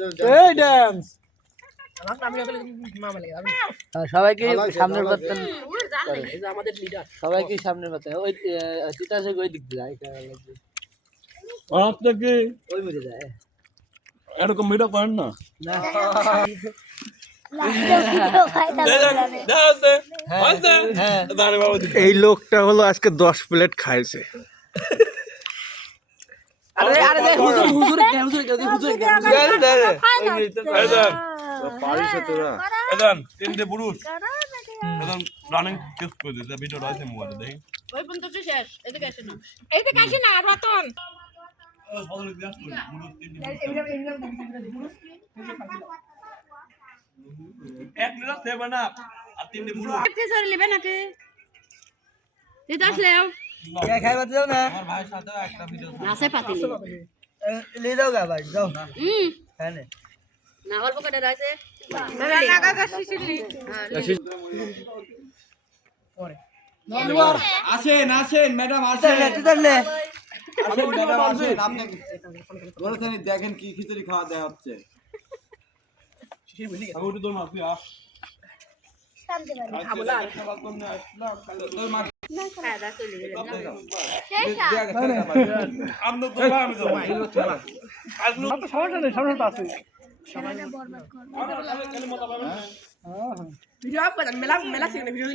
এই ড্যান্স সবাইকে সামনের পাতে আমাদের লিডার সবাইকে সামনের পাতে ওই তিতাসে ওই দিক যায় আপনি কি ওই মরে যায় এরকম ভিডিও করেন না এই লোকটা হলো আজকে 10 প্লেট খাইছে আরে আরে দেখ হুজুর হুজুর পারিস তোরা এদান তিনটে পুরুষ এদান রানিং কিস করে দিতে ভিডিও রাইতে মোবাইলে দেখি ওই পর্যন্ত তো শেষ এদিকে আসে না রতন এক মিনিট সেভ না আর তিনটে পুরুষ কে সরে নেবে নাকি দিতে আসলেও কে খাইবা দাও না আমার ভাইয়ের সাথেও একটা ভিডিও নাসে পাতি লে দাও গা ভাই যাও হ্যাঁ না অল্প করে রাইছে আসেন আসেন ম্যাডাম আসেন আসেন ম্যাডাম আসেন আপনি বলেছেন দেখেন কি খিচুড়ি খাওয়া দেয়া হচ্ছে আমি উঠে দৌড় মারছি আস শান্তি বাড়ি আমি তো ভাই আমি তো ভাই সমস্যা নেই সমস্যা আছে বরবাদ করবে ভিডিও আপ করে মেলা মেলা ভিডিও